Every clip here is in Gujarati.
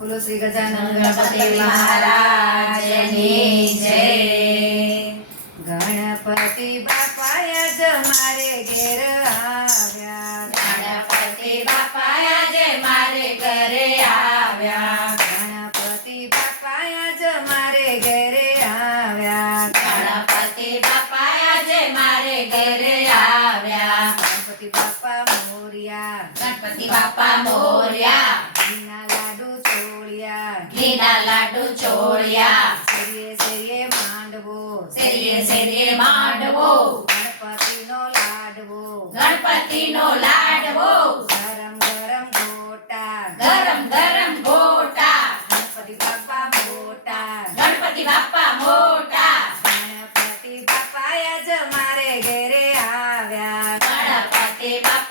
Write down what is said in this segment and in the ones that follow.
બોલો શ્રી ગજાનન ગણપતિ મહારાજની જય ગણપતિ બાપાએ જ મારે ઘેર આવ્યા. ગણપતિ બાપા આજે મારે ઘરે આવ્યા. ગણપતિ બાપા જ મારે ઘેરે આવ્યા. ગણપતિ બાપા જ મારે ઘરે આવ્યા. ગણપતિ બાપા મોર્યા. ગણપતિ બાપા મોર્યા. ઘીના લાડુ ચોળ્યા. શેરીએ શેરીએ માંડવો. શેરીએ શેરીએ માંડવો. ગણપતિનો લાડવો. ગણપતિનો લાડવો. ગરમ ગરમ ગોટા. ગરમ ગરમ ગોટા. ગણપતિ બાપા મોટા. ગણપતિ બાપા મોટા. ગણપતિ બાપા આજ મારે ઘેરે આવ્યા. ગણપતિ બાપા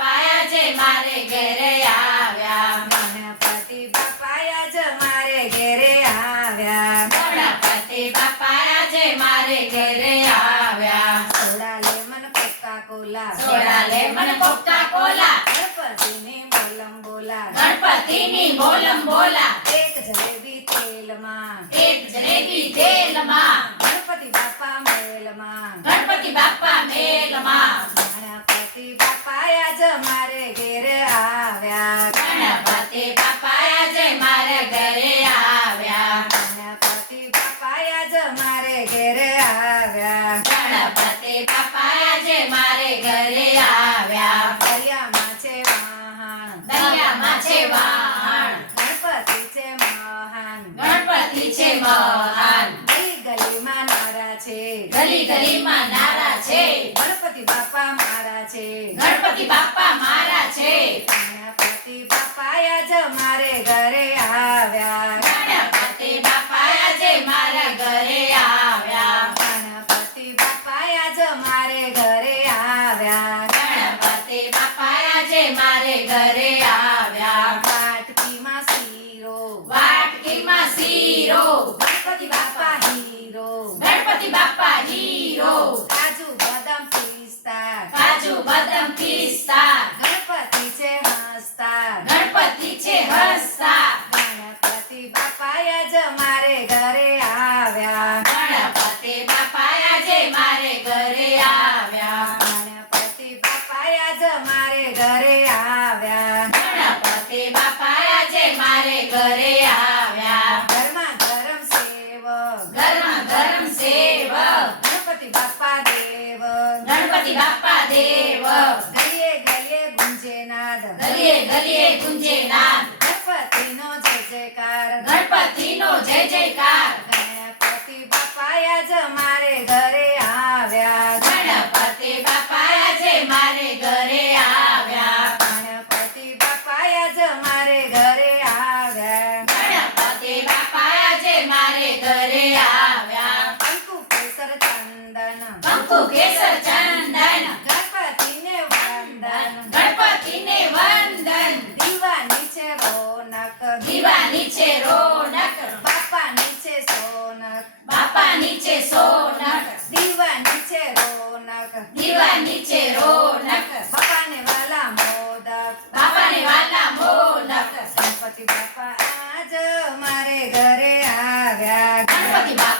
કોકા કોલા. ગણપતિની બોલમ બોલા ગણપતિની બોલમ બોલા એક જલેબી તેલમાં. એક જલેબી તેલમાં. ગણપતિ બાપા મેલમાં. ગણપતિ બાપા મેલમાં. ગણપતિ બાપા આજ મારે મહાન. ગલી ગલીમાં નારા છે. ગલી ગલીમાં નારા છે. ગણપતિ બાપા મારા છે. ગણપતિ બાપા મારા છે. ગણપતિ બાપા આજ મારે ઘરે આવ્યા. ગણપતિ બાપા આજે મારા ઘરે આવ્યા. ગણપતિ બાપા આજ મારે ઘરે આવ્યા. ગણપતિ બાપા આજે મારે ઘરે આવ્યા શીરો ગણપતિ બાપા હીરો ગણપતિ બાપા હીરો કાજુ બદામ પિસ્તા કાજુ બદામ પિસ્તા ગણપતિ છે હસતા ગણપતિ છે હસતા ગણપતિ બાપા આજ મારે ઘરે આવ્યા ગણપતિ બાપા આજે મારે ઘરે આવ્યા ગણપતિ બાપા આજ મારે ઘરે આવ્યા ગણપતિ બાપા આજે મારે ઘરે આવ્યા ઘરમાં ગરમ સેવ ગરમા ગરમ સેવ ગણપતિ બાપા દેવ ગણપતિ બાપા દેવ. ગલીએ ગલીએ ગુંજે નાદ. ગલીએ ગલીએ ગુંજે નાદ. ગણપતિનો જય જયકાર. ગણપતિનો જય જયકાર. ગણપતિ બાપાએ જ મારે ઘરે આવ્યા. ગણપતિ બાપા આજ મારે ઘરે આવ્યા. ગણપતિ બાપાએ જ મારે ઘરે આવ્યા. ગણપતિ બાપા આજ મારે ઘરે આવ્યા. કેસર ચંદન. કંકુ કેસર ચંદન ગણપતિને વંદન ગણપતિને વંદન દીવા નીચે રોનક દીવા નીચે રોનક બાપા નીચે સોનક. બાપા નીચે સોનક. દીવા નીચે રોનક. દીવા નીચે રોનક. બાપાને વાલા મોદક. બાપાને વાલા મોદક. ગણપતિ બાપા આજ મારે ઘરે આવ્યા ગણપતિ બાપા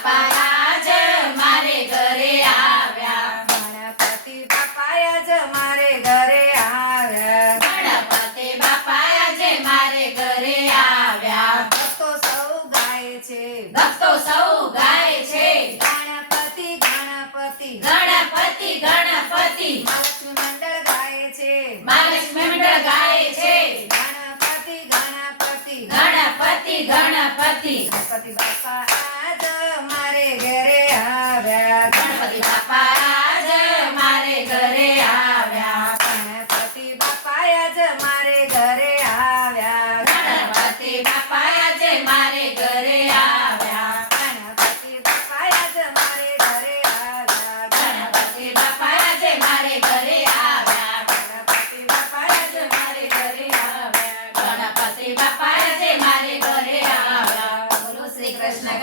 સૌ ગાય છે. ગણપતિ ગણપતિ. ગણપતિ ગણપતિ. મહાલક્ષ્મી મંડળ ગાય છે. મહાલક્ષ્મી મંડળ ગાય છે. ગણપતિ ગણપતિ. ગણપતિ ગણપતિ. ગણપતિ બાપા આજ મારે ઘરે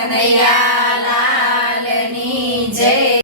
Anaya La